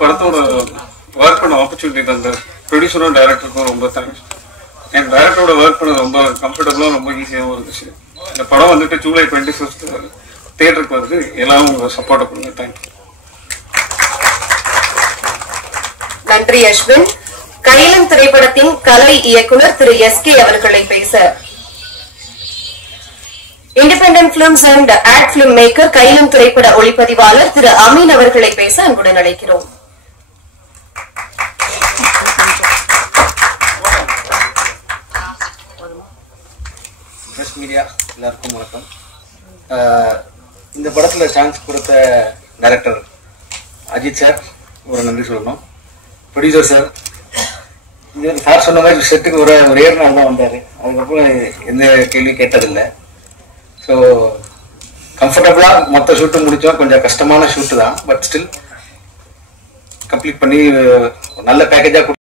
படத்தோட ஒர்க் பண்ண ஆப்பர்ச்சுனிட்டி தந்த ப்ரொடியூசரும் டைரக்டருக்கும் ரொம்ப தேங்க்ஸ். என் டைரக்டரோட ஒர்க் பண்ண ரொம்ப கம்ஃபர்டபுளாக ரொம்ப ஈஸியாகவும் இருந்துச்சு. இந்த படம் வந்துட்டு ஜூலை 25 தியேட்டருக்கு வருது. எல்லாரும் உங்க சப்போர்ட்டை கொடுங்க. தேங்க்யூ. நன்றி அஸ்வின். கைலம் திரைப்படத்தின் கலை இயக்குனர் திரு எஸ்கே அவர்களை பேச independent films and ad filmmaker கைலம் திரைப்பட ஒளிப்பதிவாளர் திரு அமீன் அவர்களை பேச அன்புடன் அழைக்கிறோம். மீடியா எல்லாருக்கும் வணக்கம். இந்த படத்துல சான்ஸ் கொடுத்த டைரக்டர் அஜித் சார் ஒரு நன்றி சொல்லணும். ப்ரொடியூசர் சார் சார் சொன்ன மாதிரி செட்டுக்கு ஒரே நாள் தான் வந்தார். அதுக்கப்புறம் எந்த கேள்வி கேட்டதில்லை. ஸோ கம்ஃபர்டபுளாக மொத்த ஷூட்டும் முடித்தோம். கொஞ்சம் கஷ்டமான ஷூட்டு தான், பட் ஸ்டில் கம்ப்ளீட் பண்ணி நல்ல பேக்கேஜாக